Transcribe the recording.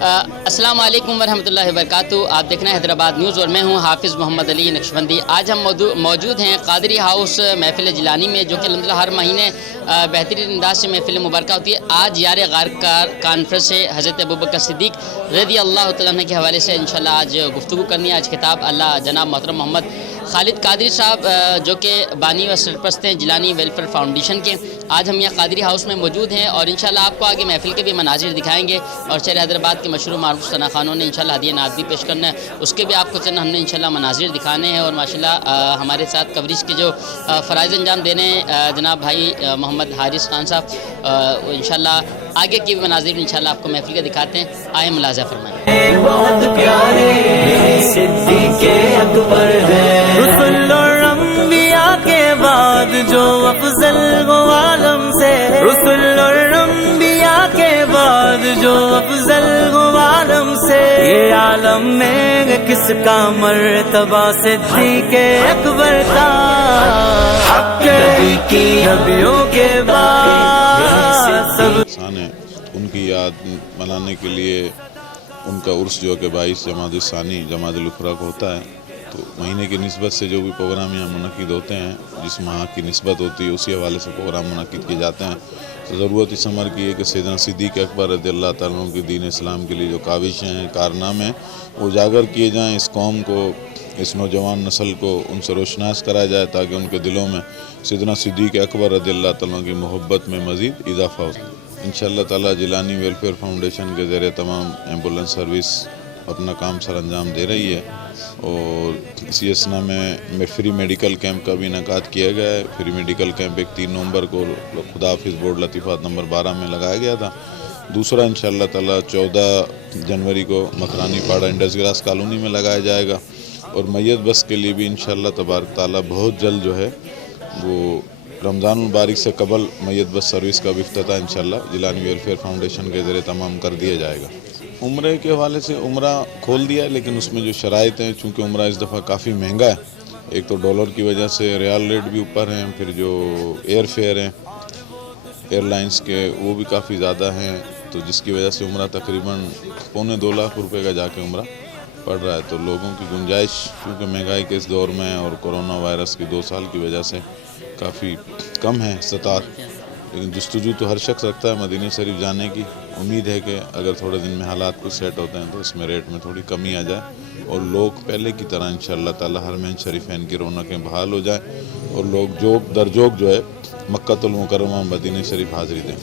السلام علیکم ورحمۃ اللہ وبرکاتہ۔ آپ دیکھ رہے ہیں حیدرآباد نیوز اور میں ہوں حافظ محمد علی نقشبندی۔ آج ہم موجود ہیں قادری ہاؤس محفل جیلانی میں، جو کہ الحمدللہ ہر مہینے بہترین انداز سے محفل مبارکہ ہوتی ہے۔ آج یار غار کانفرنس ہے حضرت ابوبکر صدیق رضی اللہ تعالیٰ عنہ کے حوالے سے انشاءاللہ آج گفتگو کرنی ہے۔ آج خطاب اللہ جناب محترم محمد خالد قادری صاحب جو کہ بانی و سرپرست ہیں جیلانی ویلفیئر فاؤنڈیشن کے۔ آج ہم یہاں قادری ہاؤس میں موجود ہیں اور انشاءاللہ آپ کو آگے محفل کے بھی مناظر دکھائیں گے، اور شہر حیدرآباد کے مشہور معروف ثنا خانوں نے انشاءاللہ ہدیہ نعت بھی پیش کرنا ہے، اس کے بھی آپ کو ہم نے انشاءاللہ مناظر دکھانے ہیں۔ اور ماشاءاللہ ہمارے ساتھ کوریج کے جو فرائض انجام دینے ہیں جناب بھائی محمد حارث خان صاحب، انشاءاللہ آگے کے بھی مناظر انشاءاللہ آپ کو محفل کے دکھاتے ہیں۔ آئے ملاحظہ فرمائیں۔ بہت پیارے صدیق اکبر ہے، رسول اور انبیاء کے بعد جو افضل وہ عالم سے، رسول اور انبیاء کے بعد جو افضل وہ عالم سے، یہ عالم میں کس کا مرتبہ صدیق اکبر کا، حق کی نبیوں کے بعد سب ان کی یاد منانے کے لیے ان کا عرس جو کہ 22 جمادی الثانی جمادی الاخری کو ہوتا ہے، تو مہینے کی نسبت سے جو بھی پروگرام یہاں منعقد ہوتے ہیں، جس ماہ کی نسبت ہوتی ہے اسی حوالے سے پروگرام منعقد کیے جاتے ہیں۔ تو ضرورت اس عمر کی ہے کہ سیدنا صدیق اکبر رضی اللہ تعالیٰ عنہ کی دین اسلام کے لیے جو کاوشیں ہیں، کارنامے ہیں، وہ اجاگر کیے جائیں، اس قوم کو، اس نوجوان نسل کو ان سے روشناس کرایا جائے، تاکہ ان کے دلوں میں سیدنا صدیق اکبر رضی اللہ تعالیٰ عنہ کی محبت میں مزید اضافہ ہو۔ انشاءاللہ تعالیٰ جیلانی ویلفیئر فاؤنڈیشن کے زیر تمام ایمبولینس سروس اپنا کام سر انجام دے رہی ہے، اور اسی اثنا میں فری میڈیکل کیمپ کا بھی انعقاد کیا گیا ہے۔ فری میڈیکل کیمپ ایک 3 نومبر کو خدا حافظ بورڈ لطیفات نمبر 12 میں لگایا گیا تھا، دوسرا انشاءاللہ تعالیٰ 14 جنوری کو Makrani Pada Indus grass colony میں لگایا جائے گا، اور میت بس کے لیے بھی انشاءاللہ تبارک تعالیٰ بہت جلد جو ہے وہ رمضان المبارک سے قبل میت بس سروس کا بھی افتتاح انشاءاللہ جیلانی ویلفیئر فاؤنڈیشن کے ذریعے تمام کر دیا جائے گا۔ عمرے کے حوالے سے عمرہ کھول دیا ہے، لیکن اس میں جو شرائط ہیں، چونکہ عمرہ اس دفعہ کافی مہنگا ہے، ایک تو ڈالر کی وجہ سے ریال ریٹ بھی اوپر ہیں، پھر جو ایئر فیئر ہیں ایئر لائنز کے وہ بھی کافی زیادہ ہیں، تو جس کی وجہ سے عمرہ تقریباً 2.25 لاکھ روپے کا جا کے عمرہ پڑ رہا ہے۔ تو لوگوں کی گنجائش کیونکہ مہنگائی کے اس دور میں اور کرونا وائرس کی 2 سال کی وجہ سے کافی کم ہے استطاعت، لیکن جستجو تو ہر شخص رکھتا ہے مدینہ شریف جانے کی۔ امید ہے کہ اگر تھوڑے دن میں حالات کچھ سیٹ ہوتے ہیں تو اس میں ریٹ میں تھوڑی کمی آ جائے، اور لوگ پہلے کی طرح انشاءاللہ تعالی حرمین شریفین کی رونقیں بحال ہو جائیں، اور لوگ جوگ در جوگ جو ہے مکہ المکرمہ مدینہ شریف حاضری دیں۔